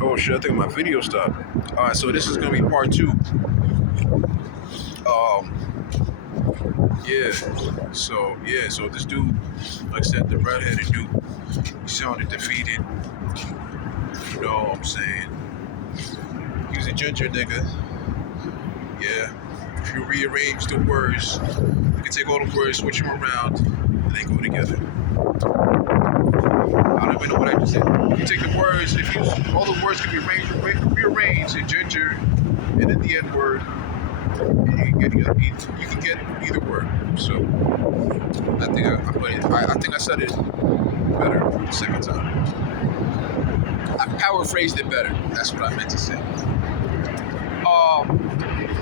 Oh shit! I think my video stopped. All right, so this is gonna be part two. Yeah. So this dude, like I said, the redheaded dude, he sounded defeated. You know what I'm saying? He was a ginger nigga. Yeah. If you rearrange the words, you can take all the words, switch them around, and they go together. I don't even know what I just said. You take the words, all the words can be rearranged in ginger and in the N word, and you can get either word. So I think I said it better the second time. I paraphrased it better. That's what I meant to say.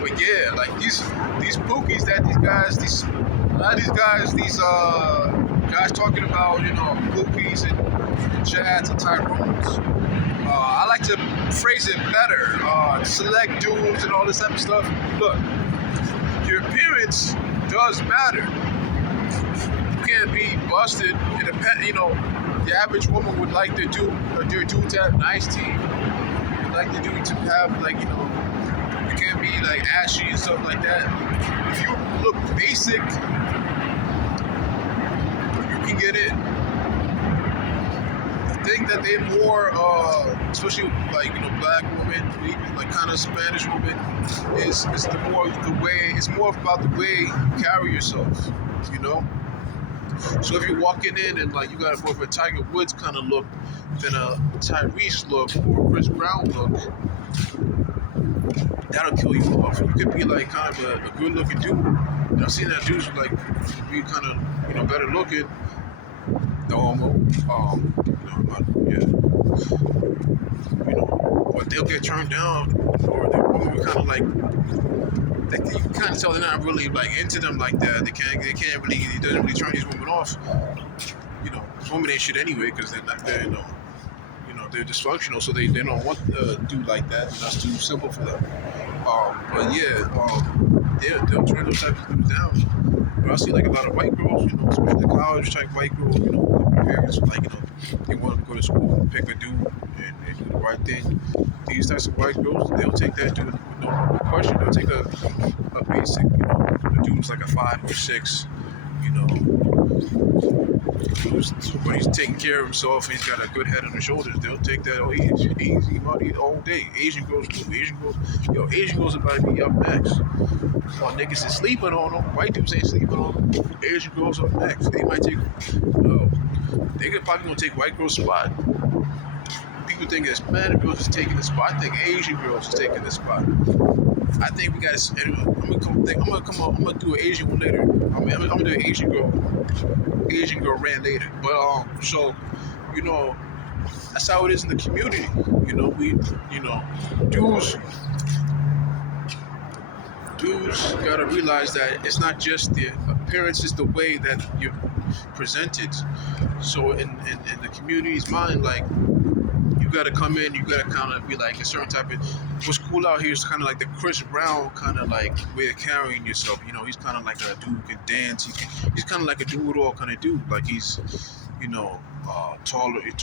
But yeah, like these pookies that these guys talking about, pookies and Chads and Tyrones. I like to phrase it better. Select dudes and all this type of stuff. Look, your appearance does matter. You can't be busted. The average woman would like their dude to have nice teeth. Like the dude to have you can't be like ashy and stuff like that. If you look basic, you can get in. I think that they're more, especially black women, even like kind of Spanish women, is it's more about the way you carry yourself, So if you're walking in and you got more of a Tiger Woods kind of look than a Tyrese look or a Chris Brown look, that'll kill you off. You could be kind of a good looking dude. And I've seen that dudes be kind of better looking. No homo. But they'll get turned down, or they're kind of you can kind of tell they're not really into them like that. They can't really. It doesn't really turn these women off. These women ain't shit anyway because they're not there. They're dysfunctional, so they don't want a dude like that. That's too simple for them. But yeah, they'll turn those types of dudes down. But I see a lot of white girls, especially the college type white girls, their parents they want them to go to school and pick a dude and do the right thing. These types of white girls, they'll take that dude, no question. They'll take a basic, a dude's like a 5 or 6, but he's taking care of himself. He's got a good head on his shoulders. They'll take that easy money all day. Asian girls too. Asian girls about to be up next. While niggas is sleeping on them, white dudes ain't sleeping on them. Asian girls up next. They might take. They probably gonna take white girls' spot. People think Hispanic girls is taking the spot. I think Asian girls is taking the spot. I think we got. I'm gonna do an Asian one later. I'm gonna do an Asian girl. Asian girl ran later, but that's how it is in the community. Dudes gotta realize that it's not just the appearance; it's the way that you're presented. So in the community's mind, you gotta come in, you gotta kind of be a certain type of. What's cool out here is kind of like the Chris Brown kind of way of carrying yourself. He's kind of like a dude who can dance. He's kind of like a do-it-all kind of dude. He's, taller. He's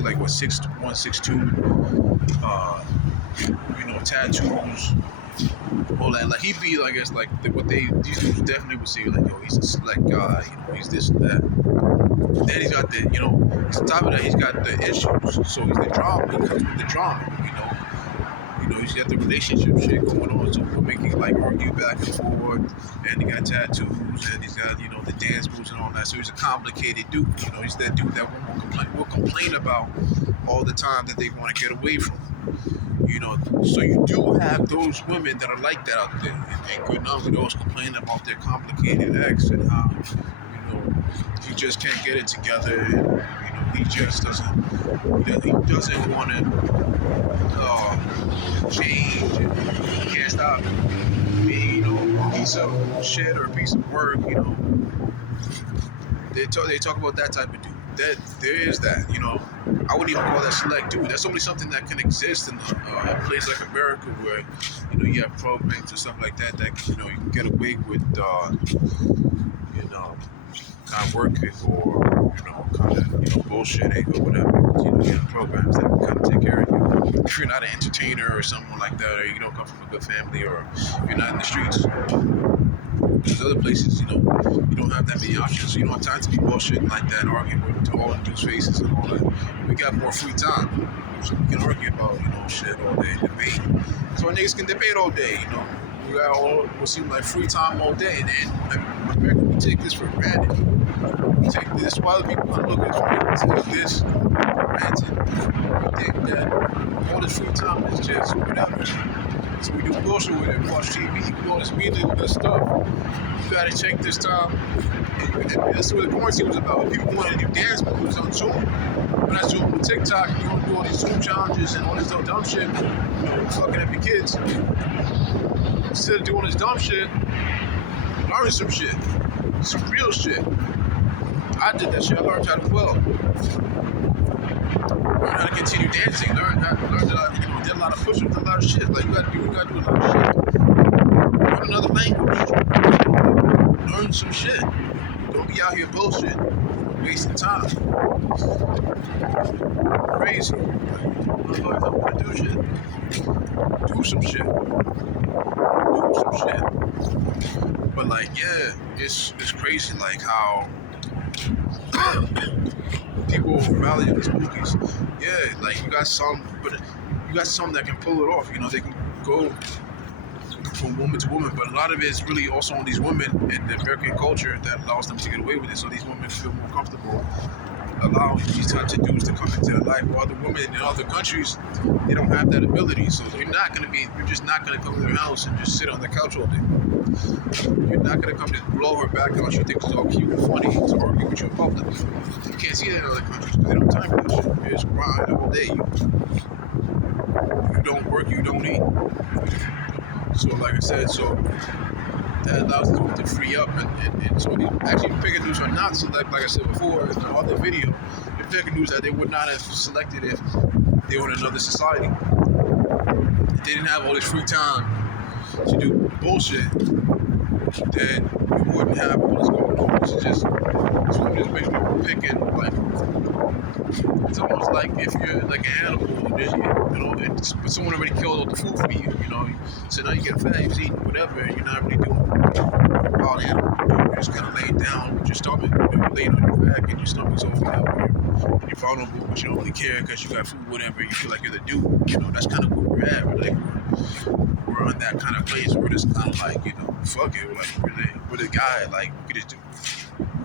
like 6'1", 6'2". Tattoos. All that. He'd be what these dudes definitely would say yo, he's a select guy. He's this and that. Then he's got on top of that, he's got the issues. So he's the drama. He comes with the drama, he's got the relationship shit going on. So we'll make it argue back and forth. And he got tattoos, and he's got, the dance moves and all that. So he's a complicated dude. He's that dude that will complain about all the time that they want to get away from. So you do have those women that are like that out there. And good enough, they always complaining about their complicated ex and how, he just can't get it together, and he just doesn't want to change. He can't stop being a piece of shit or a piece of work. They talk about that type of dude. That there is that. I wouldn't even call that select dude. That's only something that can exist in a place like America, where you have programs and stuff like that you can get away with kind of working or kind of bullshitting or whatever. Programs that kind of take care of you. If you're not an entertainer or someone like that, or you don't come from a good family, or if you're not in the streets, there's other places, you don't have that many options. So you don't have time to be bullshitting like that, arguing with all the dudes' faces and all that. We got more free time, so we can argue about shit all day, debate. So niggas can debate all day. We got what seem like free time all day, and America, we take this for granted. We take this while people want to look at us. We take this for granted. We think that all this free time is just whatever. So we do bullshit with it, watch TV, we do all this meaningless stuff. You gotta take this time. And that's what the quarantine was about. People wanted to do dance moves on Zoom. When I Zoom with TikTok, you don't do all these Zoom challenges and all this dumb shit, fucking up your kids. Instead of doing this dumb shit, learn some shit. Some real shit. I did that shit. I learned how to quell. Learn how to continue dancing. Learn that did a lot of push-ups, a lot of shit. Like you gotta do a lot of shit. Learn another language. Learn some shit. Don't be out here bullshit. Wasting time. Crazy. I want to do shit. Do some shit. Do some shit. But it's crazy how people value these movies. Yeah, you got some, but you got some that can pull it off. They can go from woman to woman, but a lot of it is really also on these women and the American culture that allows them to get away with it. So these women feel more comfortable allowing these types of dudes to come into their life. While other women in other countries, they don't have that ability. So you're just not gonna come to their house and just sit on the couch all day. You're not gonna come to blow her back unless you think it's all cute and funny to argue with you in public. You can't see that in other countries because they don't have time for that shit. It's grind all day. You don't work, you don't eat. So like I said, that allows them to free up and so these actually picking dudes are not select, like I said before in the other video, they're picking dudes that they would not have selected if they were in another society. If they didn't have all this free time to do bullshit, then you wouldn't have all this going on. It's just makes people picking it's almost like if you're like an animal, but someone already killed all the food for you, so now you get fat, you're eating whatever, and you're not really doing all the animal. You're just kind of laying down with your stomach, you're laying on your back, and your stomach's open up, and you're vulnerable, but you don't really care because you got food, whatever, you feel like you're the dude. That's kind of where we're at. We're on that kind of place where it's kind of fuck it, we're the guy, we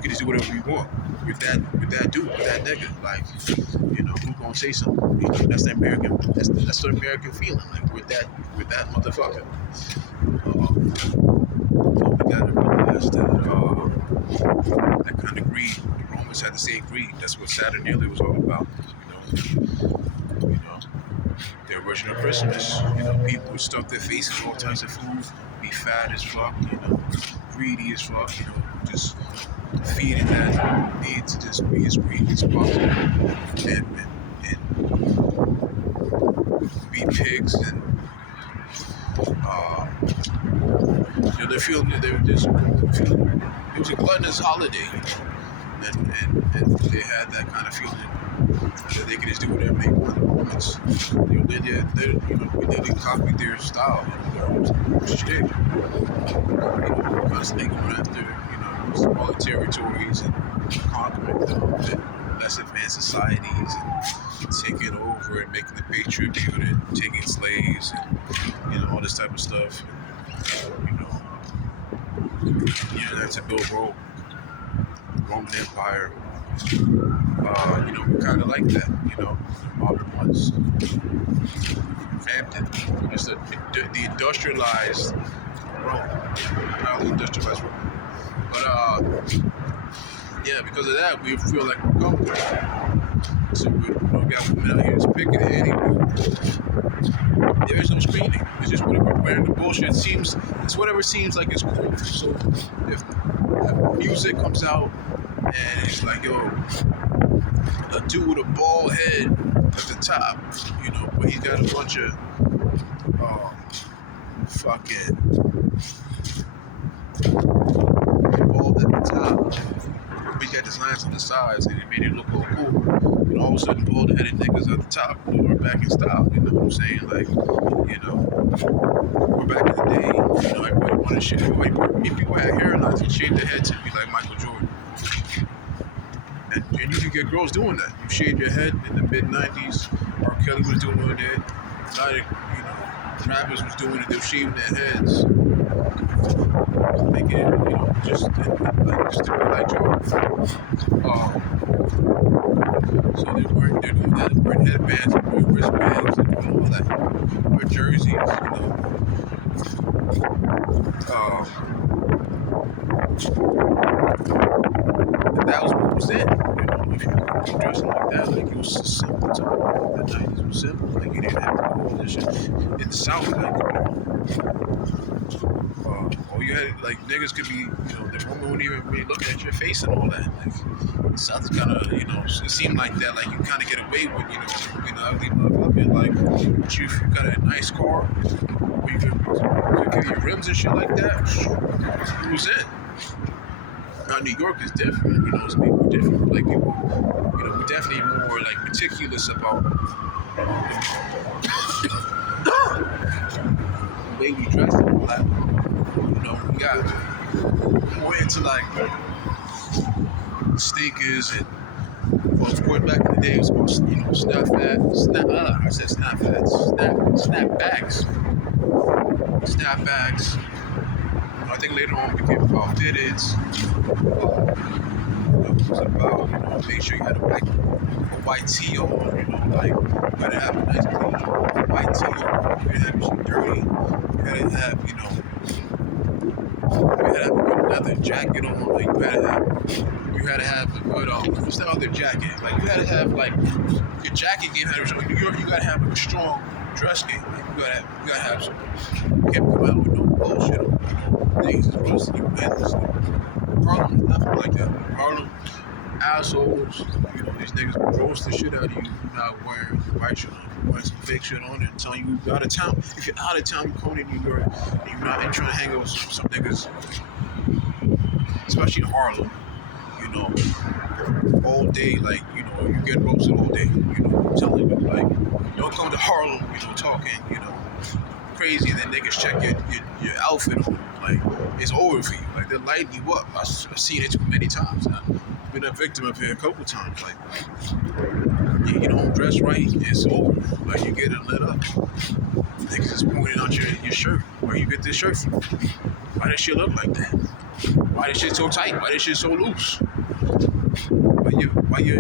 could just do whatever we want with that dude, with that nigga. Who's gonna say something? That's the American. That's the American feeling. With that motherfucker. We gotta realize that kind of greed. The Romans had the same greed. That's what Saturnalia was all about. The original Christmas. People would stuff their faces with all types of food, be fat as fuck. Greedy as fuck. Just feeding that need to just be as greedy as possible and be pigs and they're feeling it was a gluttonous holiday and they had that kind of feeling that they could just do whatever they want in the moments. We literally copied their style, their own shit. Constantly going after smaller territories and conquering them and less advanced societies and taking over and making the Patriot building, taking slaves and all this type of stuff. That's a build Roman Empire. We kind of like that. Modern ones. Hampton, just the industrialized Rome, highly industrialized Rome. But because of that, we feel like we're comfortable. So we got women out here just picking it anyway. There is no screening. It's just whatever random bullshit seems. It's whatever seems like it's cool. So if music comes out and it's like, a dude with a bald head at the top, but he's got a bunch of fucking bald at the top. but you got these lines on the sides, and it made it look all cool. And all of a sudden, bald-headed niggas at the top are back in style. You know what I'm saying? Like, you know, we're back in the day. You know, everybody wanted shit. If people had hairlines and shaved their head to be like Michael Jordan. And you could get girls doing that. You shaved your head in the mid-90s. R. Kelly was doing it. A lot of, you know, rappers was doing it. They were shaving their heads. Making it, you know, just to be like Jordan. So they're doing that. Wearing headbands, wearing wristbands, they're doing all that. Wearing jerseys, you know. That was what was it. You know, if you were dressing like that, like it was just simple time. The 90s was simple. Like you didn't have to do all this shit. In the South, like, or you had, like, niggas could be, you know, the woman wouldn't even really look at your face and all that. Like, the South is kind of, you know, it seemed like that, like, you kind of get away with, you know, being an ugly motherfucker. Like, but you got a nice car, where you could give your rims and shit like that, it was it. Now, New York is different, you know, it's people different. Like, people, you know, we're definitely more, like, meticulous about the way we dress and all that. You know, we got more into, like, sneakers and, well, of course, back in the day, it was about, you know, snapbacks. You know, I think later on became about fitteds. You know, it was about, you know, make sure you had a white tee on, you know, like, you gotta have a nice clean white tee on, you gotta have your shit dirty, you gotta have, you know, you gotta have a good leather jacket on, like, you gotta have a good, what's that other jacket? Like, you gotta have, like, your jacket game had in New York, you gotta have a strong dress game, like, you gotta have some, you can't come out with no bullshit on, things as well as you endlessly. Harlem is nothing like that. Harlem assholes, you know, these niggas will roast the shit out of you for not wearing white shit on, wearing some fake shit on, and telling you you're out of town. If you're out of town, you come to New York, and you're not trying to hang out with some niggas, especially in Harlem, you know, all day, like, you know, you get roasted all day, you know, I'm telling you, like, you don't come to Harlem, you know, talking, you know, crazy, and then niggas check your outfit on, like, it's over for you, like, they're lighting you up. I've seen it too many times. I've been a victim of it a couple times, like, you don't dress right, it's over, like, you get it lit up. Niggas is pointing out your shirt, where you get this shirt from? Why this shit look like that? Why this shit so tight? Why this shit so loose? Why your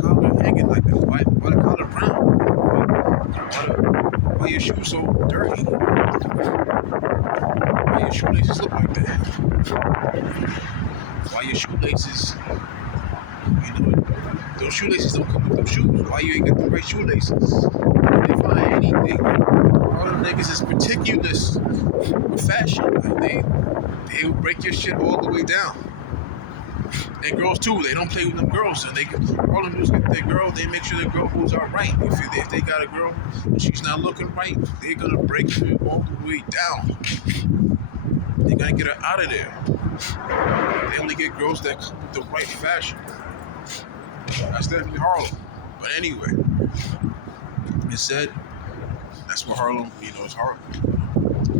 collar hanging like that? Why the collar brown? Why your shoes so dirty? Why your shoelaces look like that? Why your shoelaces, you know, those shoelaces don't come with those shoes. Why you ain't got the right shoelaces? They find anything. All them niggas is meticulous with fashion. Like, they will break your shit all the way down. And girls too, they don't play with them girls. So all them dudes get their girl, they make sure their girl moves out right. If they got a girl and she's not looking right, they're gonna break her all the way down. They gotta get her out of there. They only get girls that come with the right fashion. That's definitely Harlem. But anyway, it said that's what Harlem, you know, is Harlem.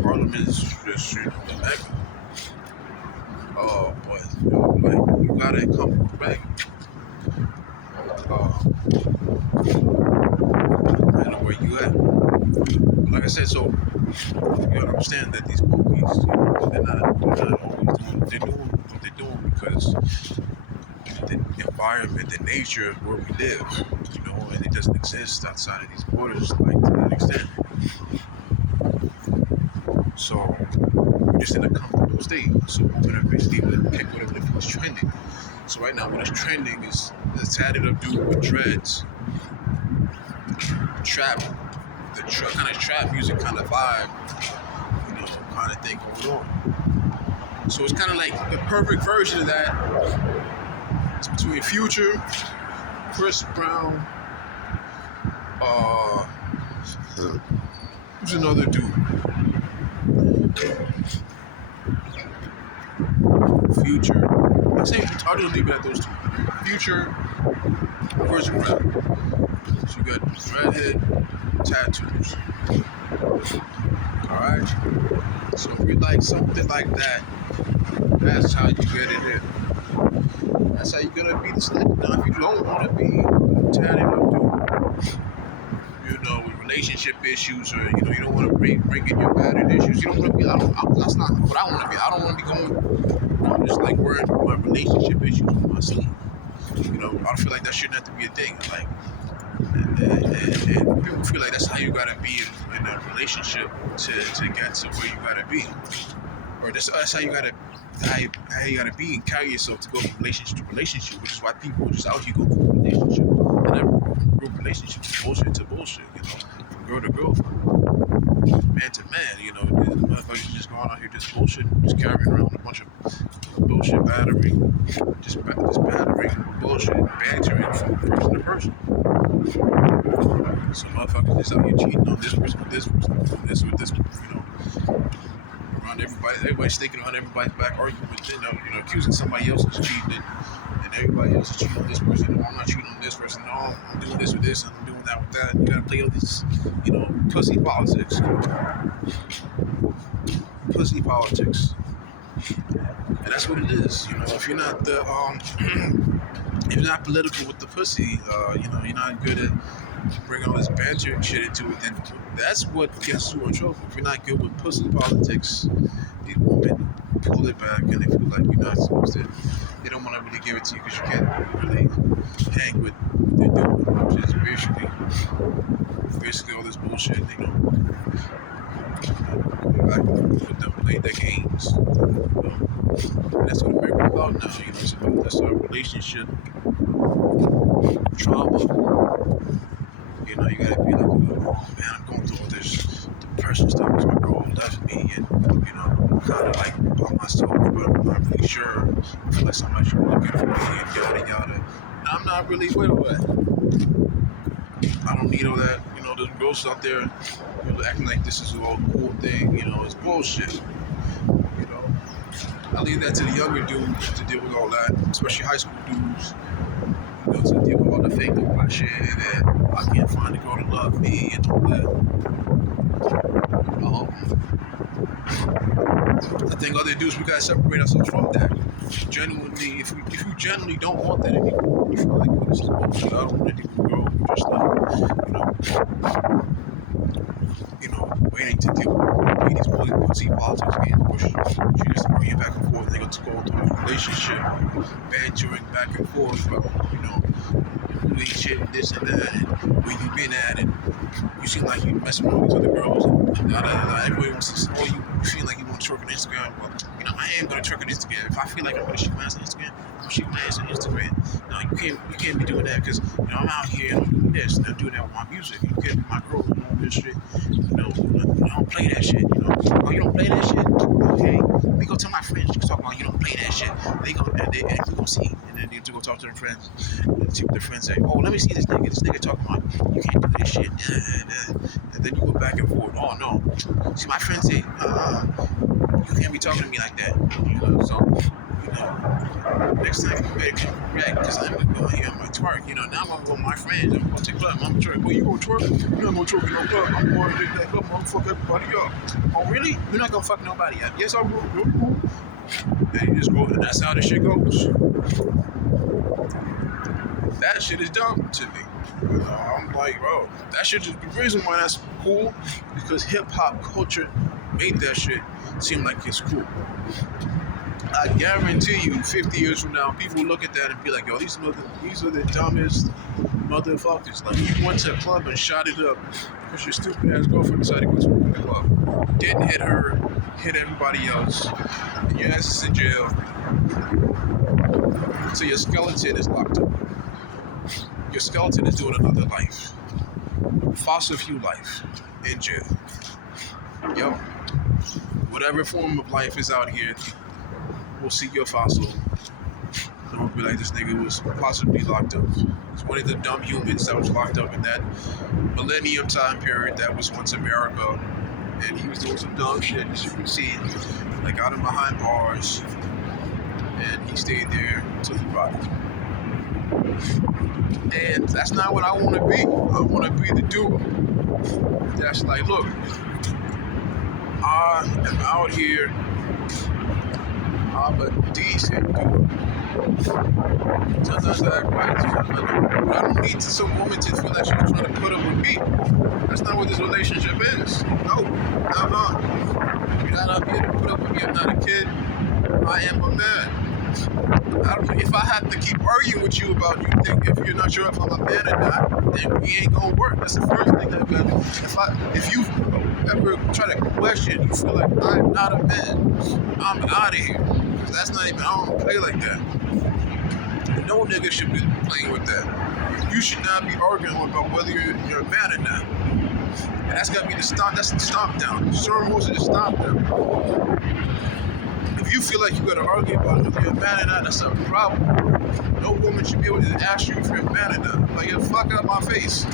Harlem is just, you know, the mecca. But, you know, like, you gotta come back. I know where you at. Like I said, so you gotta understand that these movies, you know, they're not always doing what they're doing because the environment, the nature of where we live, you know, and it doesn't exist outside of these borders, like, to that extent. So we're just in a comfortable state. So we're gonna basically pick whatever is trending. So right now, what is trending is the tatted up dude with dreads, trap, kind of trap music kind of vibe, you know, kind of thing going on. So it's kind of like the perfect version of that. It's between Future, Chris Brown, who's another dude? Future, I say I'll just leave it at those two. Future versus rap. So you got redhead, tattoos. Alright? So if you like something like that, that's how you get it in. That's how you're gonna be the slick. Now if you don't wanna be tatted up dude, with relationship issues, or you don't want to bring in your pattern issues. You don't want to be. That's not what I want to be. I don't want to be going. Just like wearing my relationship issues on my sleeve. I don't feel like that shouldn't have to be a thing. Like, and people feel like that's how you gotta be in a relationship to get to where you gotta be, or that's how you gotta. How you gotta be and carry yourself to go from relationship to relationship, which is why people just out here go from relationship. And then real relationships bullshit to bullshit, from girl to girl, from man to man, these motherfuckers just going out here just bullshit, just carrying around a bunch of bullshit battering, just battering bullshit, bantering from person to person. So motherfuckers just out here cheating on this person with this person, this with this, around everybody's thinking on everybody's back, arguing with accusing somebody else of cheating, and everybody else is cheating on this person. No, I'm not cheating on this person. No, I'm doing this with this, and I'm doing that with that. You gotta play all this, pussy politics. Pussy politics, and that's what it is. If you're not if you're not political with the pussy, you're not good at bringing all this banter and shit into it, then that's what gets you in trouble. If you're not good with pussy politics, these women pull it back and they feel like you're not supposed to. They don't want to really give it to you because you can't really hang with what they're doing, which is basically all this bullshit, going back and forth with them playing their games. And that's what America's about now, it's about this relationship trauma. You gotta be like, oh man, I'm going through all this depression stuff because my girl left me, and I'm kind of like by myself, but I'm not really sure. I feel like somebody should be looking for me, and yada yada. And I'm not really with all that. I don't need all that. There's girls out there acting like this is a all cool thing. It's bullshit. I leave that to the younger dudes to deal with all that, especially high school dudes. To deal with all the fake shit, and I can't find a girl to love me and all that. I think other dudes, we gotta separate ourselves from that. Genuinely, if you genuinely don't want that anymore, you feel like, this is bullshit. I don't want to deal with a girl who just waiting to deal with these pussy politics games, which you just arguing back and forth. They go through a relationship, bantering back and forth about, who ain't shit and this and that, and where you been at, and you seem like you messing with all these other girls, and everybody wants to, you feel like you want to twerk on Instagram. Well, I am going to twerk on Instagram. If I feel like I'm going to shoot my ass on Instagram, I'm going to shoot my ass on Instagram. No, you can't be doing that because, I'm out here and I'm doing this and I'm doing that with my music. You can't be my girl and all this shit. I don't play that shit, Oh, you don't play that shit? Okay. Let me go tell my friends. You talk about you don't play that shit. They gonna see. And then you go talk to their friends and see what their friends say. Oh, let me see this nigga. This nigga talking about you can't do this shit. And then you go back and forth. Oh no. See, my friends say, you can't be talking to me like that. So next time you better come correct because I'm gonna go here, I'm gonna twerk. Now I'm gonna go with my friends. I'm gonna take club. I'm gonna twerk. Well, you gonna twerk? You're not gonna twerk in no club. I'm going to take that club. I'm gonna fuck everybody up. Oh, really? You're not gonna fuck nobody up? Yes, I will. And you just go, and that's how the shit goes. That shit is dumb to me. I'm like, bro, that shit is the reason why that's cool because hip hop culture made that shit seem like it's cool. I guarantee you, 50 years from now, people will look at that and be like, yo, these are the dumbest motherfuckers. Like, you went to a club and shot it up because your stupid ass girlfriend decided to go to the club. Didn't hit her, hit everybody else. And your ass is in jail. So your skeleton is locked up. Your skeleton is doing another life. Fossil fuel life in jail. Yep. Whatever form of life is out here, we'll see your fossil. And we'll be like, this nigga was possibly locked up. He's one of the dumb humans that was locked up in that millennium time period that was once America. And he was doing some dumb shit, as you can see, like out of behind bars, and he stayed there until he rotted. And that's not what I want to be. I want to be the dude that's like, look, I am out here. I'm a decent dude. Sometimes I act right. I don't need some woman to feel like she's trying to put up with me. That's not what this relationship is. No. You're not out here to put up with me. I'm not a kid. I am a man. If I have to keep arguing with you about you think if you're not sure if I'm a man or not, then we ain't gonna work. That's the first thing I've got. If you ever try to question, you feel like I'm not a man, I'm out of here. That's not even, I don't play like that. No nigga should be playing with that. You should not be arguing about whether you're a man or not. And that's gotta be that's the stomp down. Certain rules are the stomp down. If you feel like you gotta argue about whether you're a man or not, that's a problem. No woman should be able to ask you if you're a man or not. Like, you're fucking up my face.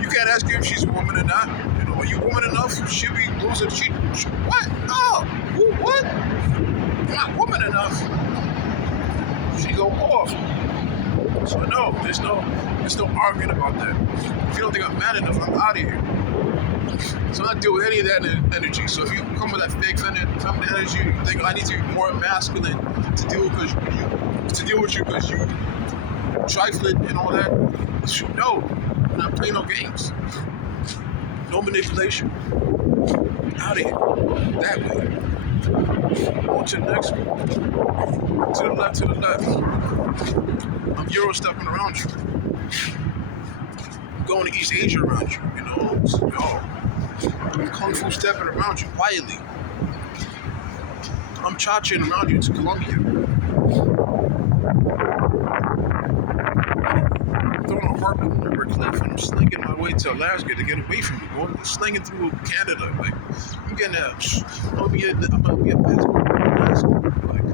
You can't ask her if she's a woman or not. You know, are you woman enough? She'll be losing. What? Oh, what? You're not woman enough. She go off. So no, there's no arguing about that. If you don't think I'm man enough, I'm out of here. So I don't deal with any of that energy. So if you come with that fake feminine energy, you think I need to be more masculine to deal with you because you trifling and all that. No, I'm not playing no games. No manipulation. Out of here. That way. On to the next one. To the left. I'm Euro stepping around you. I'm going to East Asia around you, you know. I'm Kung Fu stepping around you quietly. I'm cha-ching around you to Colombia. I'm throwing a harpoon over a cliff and I'm slinging my way to Alaska to get away from you. I'm slinging through Canada. Like, I'm getting I'm gonna be a passport in Alaska. Like,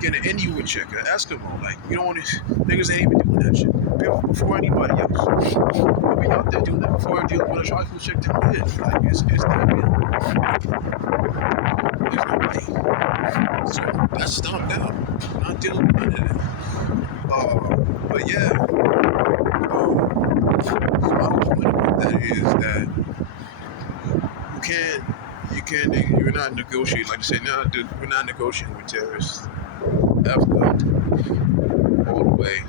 getting an Inuit chick, an Eskimo. Like, you don't want to, niggas ain't even doing that shit before anybody else. I'll be out there doing that before I deal with a trifle chick down here. Like, it's that real. There's no way. So that's stomped out. I'm not dealing with none of that. But yeah. So my whole point about that is that you're not negotiating. Like I said, we're not negotiating with terrorists. All the way.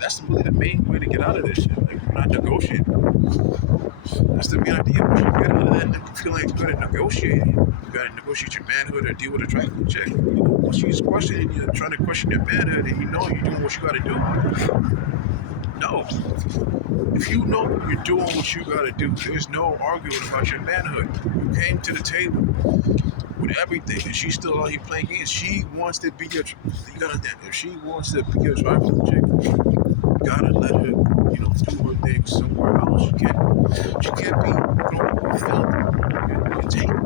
That's really the main way to get out of this shit. Like, we're not negotiating. That's the main idea. Once you get out of that and feel like you gotta negotiate. You gotta negotiate your manhood or deal with a trifling check. You know, once you question it, you're trying to question your manhood and you know you're doing what you gotta do. No. If you know you're doing what you gotta do, there's no arguing about your manhood. You came to the table with everything, and she's still out here playing games. She wants to be if she wants to be a trifling chick, you gotta let her, do her thing somewhere else. She can't be filled your table.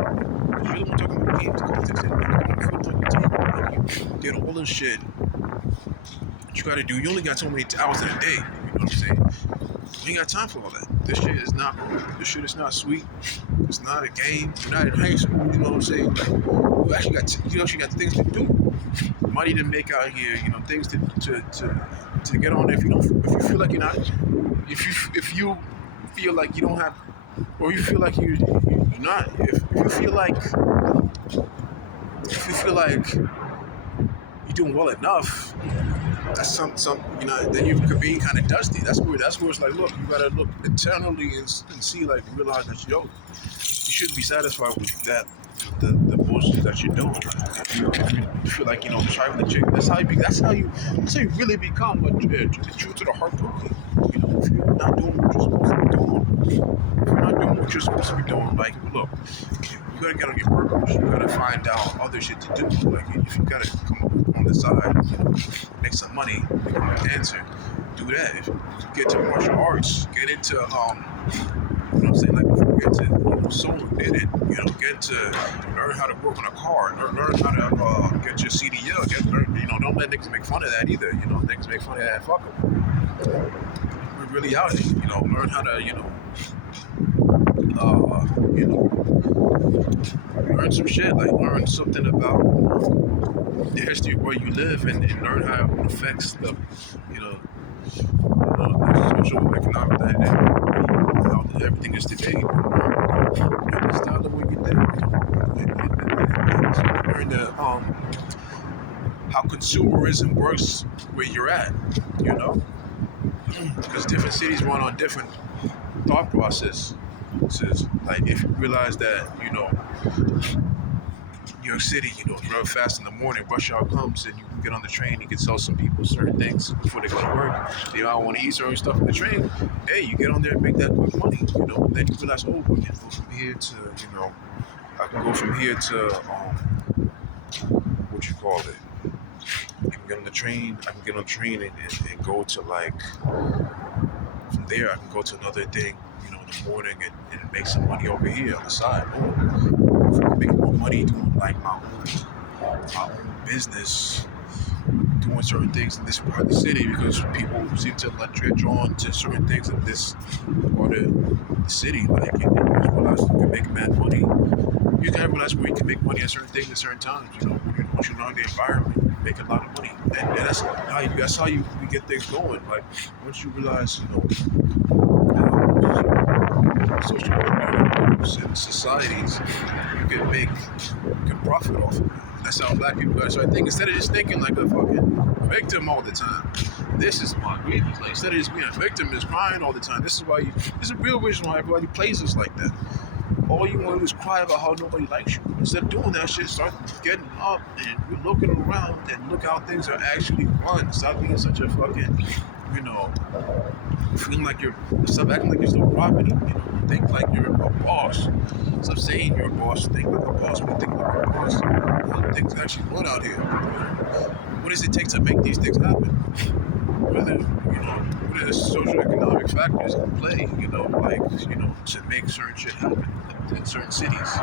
You're the one talking about games, context, and did all this shit. You gotta do. You only got so many hours in a day. You know what I'm saying? You ain't got time for all that. This shit is not cool. This shit is not sweet. It's not a game. You're not in high school. You know what I'm saying? Like, you actually got things to do. Money to make out here. Things to get on. If you feel like you're not, if you feel like you don't have, or you feel like you're not, if you feel like you're doing well enough, that's some then you could be kind of dusty. That's where it's like, look, you gotta look internally and see, like, realize that you shouldn't be satisfied with that, the bullshit that you're doing. You feel like, trifling chick. That's how you really become a true to the heart broken. If you're not doing what you're supposed to be doing, like, look, you gotta get on your purpose. You gotta find out other shit to do. Like, if you gotta come up on the side, make some money, become a dancer, do that. If you get to martial arts, get into like, before get to soul knitting, get to learn how to work on a car, learn how to get your CDL, don't let niggas make fun of that either. Niggas make fun of that, fuck them. We're really out here, learn how to, you know, learn some shit, like learn something about the history of where you live and learn how it affects the, you know, the social, economic dynamic, how everything is today. And the style of what you think. And learn the, how consumerism works where you're at, you know? Because different cities run on different thought process. Like if you realize that, you know, New York City, you know, real fast in the morning, rush hour comes and you can get on the train, you can tell some people certain things before they go to work. They don't want to eat certain stuff on the train. Hey, you get on there and make that quick money, you know. And then you realize, oh, I can go from here to, you know, I can go from here to, what you call it? I can get on the train, and go to like, from there I can go to another thing, you know, in the morning and make some money over here on the side. Oh, if I can make more money doing like my own business, doing certain things in this part of the city because people seem to like drawn to certain things in this part of the city. Like, and you just realize you can make mad money. You can realize where you can make money at certain things at certain times. You know, once you learn the environment, you make a lot of money, and that's how you get things going. Like once you realize, you know, how social groups and societies you can profit off of it. That's how black people got. So I think instead of just thinking like a fucking victim all the time, this is my grievance. Like instead of just being a victim, is crying all the time. This is a real reason why everybody plays us like that. All you want to do is cry about how nobody likes you. Instead of doing that shit, start getting up and looking around and look how things are actually run. Stop being such a fucking, you know, feeling like stop acting like you're still property. You know, think like you're a boss. Stop saying you're a boss. Think like a boss. But think like a boss. How things actually run out here. You know? What does it take to make these things happen? What are the social economic factors in play, you know, like, you know, to make certain shit happen in certain cities.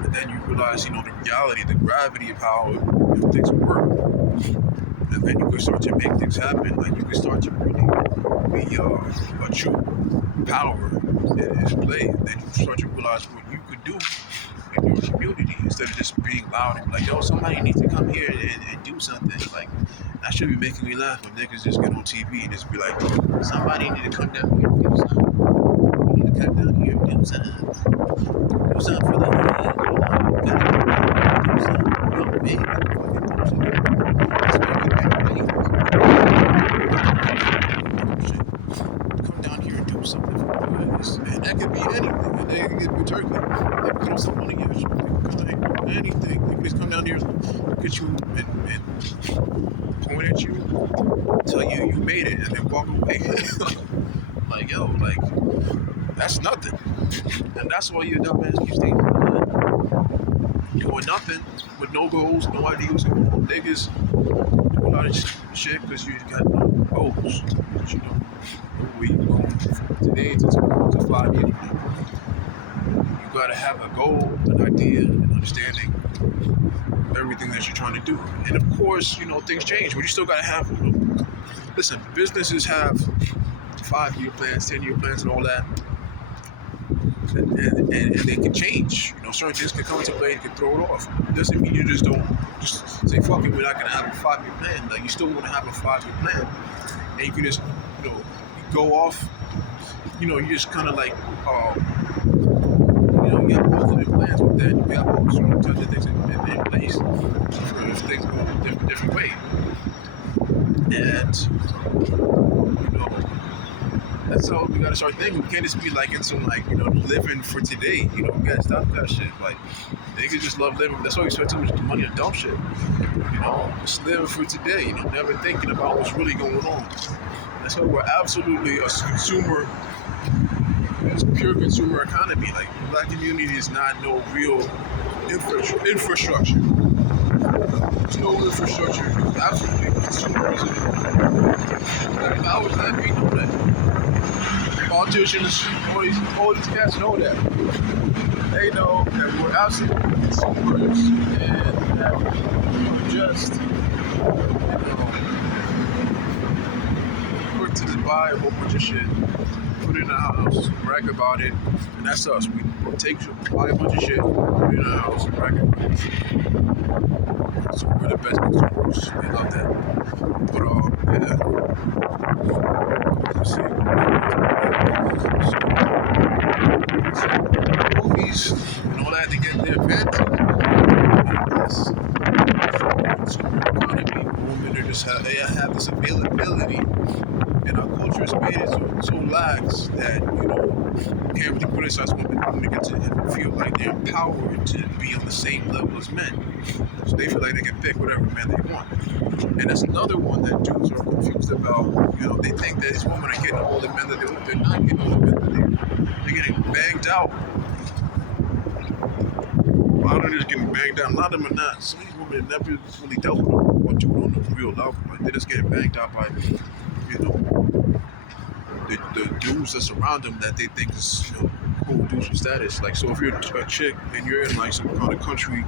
And then you realize, you know, the reality, the gravity of how things work. And then you can start to make things happen. Like you can start to really be a true power in play. And then you start to realize what you could do in your community instead of just being loud and like, yo, somebody needs to come here and do something. Like, that should be making me laugh when niggas just get on TV and just be like, somebody need to come down here and do something. You need to come down here and do something. Do something for the hood. Do something. Yo, man, that's where you can make money. Come down here and do something for the hood. And that could be anything. And they can get with turkey. They can throw some money at you. They can come anything. They can just come down here and get you and point at you, tell you you made it, and then walk away. Like, yo, like, that's nothing. And that's why your dumb ass keeps staying doing nothing with no goals, no ideals, and niggas do a lot of shit because you got no goals. But you know where you going from today to tomorrow to 5 years. You gotta have a goal, an idea, an understanding everything that you're trying to do. And of course, you know, things change, but you still gotta have, listen, businesses have 5-year plans, 10-year plans and all that. And they can change. You know, certain things can come into play and can throw it off. It doesn't mean you just don't just say, fuck it, we're not gonna have a 5-year plan. Like you still wanna have a 5-year plan. And you can just, you know, go off, you know, you just kinda like you know, you have alternate plans with that. You have all certain types of things in place for if things go a different way. And, you know, that's how we gotta start thinking. We can't just be like in some like, you know, living for today. You know, we gotta stop that shit. Like, niggas just love living. That's why we spend too much money on dumb shit. You know, just living for today. You know, never thinking about what's really going on. That's why we're absolutely a consumer. It's pure consumer economy. Like the black community is not no real infrastructure. There's no infrastructure. It's absolutely consumerism. Like, how is that we know that? Politicians, all these cats know that. They know that we're absolutely consumers and that we're just, you know, work to the buy a whole bunch of shit, put it in the house, brag about it, and that's us. We take, buy a bunch of shit, put it in the house, and brag about it. So we're the best consumers. They love that. But yeah. Let's see. Movies and all that to get their advantage. Women are just they have this availability, and our culture is made it so lax that can't really criticize women when they get to feel like they're empowered to be on the same level as men. So they feel like they can pick whatever man they want. And that's another one that dudes are confused about. They think that these women are getting all the men that they want. They're not getting all the men that they want. They're getting banged out. A lot of them are just getting banged out. A lot of them are not. Some of these women have never really dealt with what you on the real level. Like they're just getting banged out by, the dudes that surround them that they think is, cool dudes with status. Like, so if you're a chick and you're in like some kind of country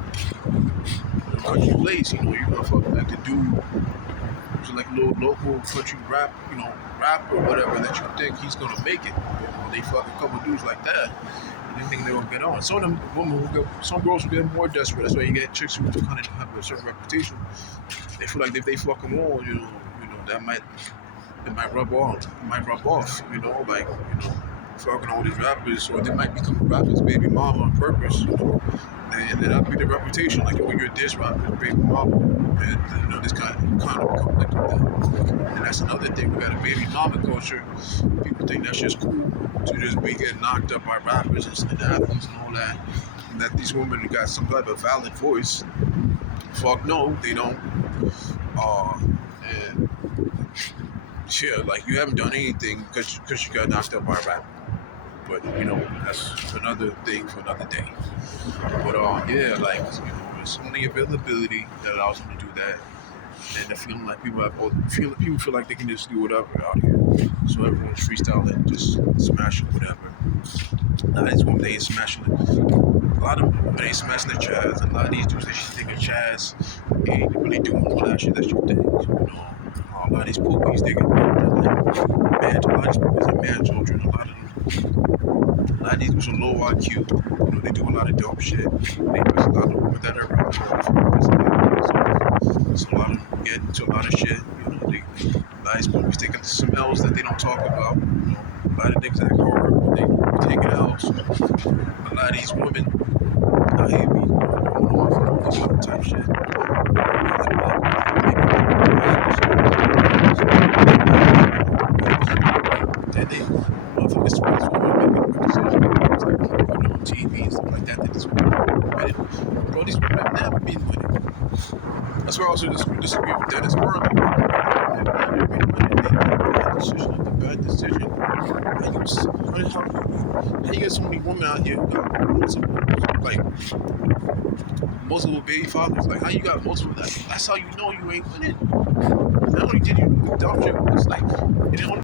place, you're gonna fuck like the dude who's like a little local country rap, rap or whatever that you think he's gonna make it. They fuck a couple dudes like that. They think they're gonna get on. Some of them women some girls will get more desperate. That's why you get chicks who kind of have a certain reputation. They feel like if they fuck them all, that might rub off. Fucking all these rappers, or they might become rappers' baby mama on purpose, and that'll be the reputation, like, you're this rapper's baby mama, and this kind of conflict with that. And that's another thing. We got a baby mama culture. People think that's just cool to just be getting knocked up by rappers and athletes and all that. And that these women got some type of valid voice. Fuck no, they don't. And yeah, like, you haven't done anything because you got knocked up by a rapper. But that's another thing for another day. But yeah, like, there's only availability that allows them to do that, and the feeling like people feel like they can just do whatever out here. So everyone's freestyling, just smashing whatever. Now these women, they ain't smashing it. A lot of them, they ain't smashing their chaz. A lot of these dudes, they should think of chaz ain't really doing all that shit that you think. A lot of these poopies, they get a lot of these poopies are man children. A lot of these dudes are low IQ. They do a lot of dope shit. They press a lot of women that are out. So a lot of them get into a lot of shit. A lot of these poopies taking some L's that they don't talk about. A lot of niggas act hard when they take it out. So a lot of these women out here be going off and all this other type shit. Then they motherfuckers these women making good decisions. It's like putting on TV and stuff like that. That these women are winning. Bro, these women have never been winning. That's why I also disagree with Dennis Burley. They've never been winning. They make bad decision after bad decision. How you get so many women out here who got multiple baby fathers? Like, how you got multiple? That's how you know you ain't winning. Not only did you do dumb shit, it's like, it only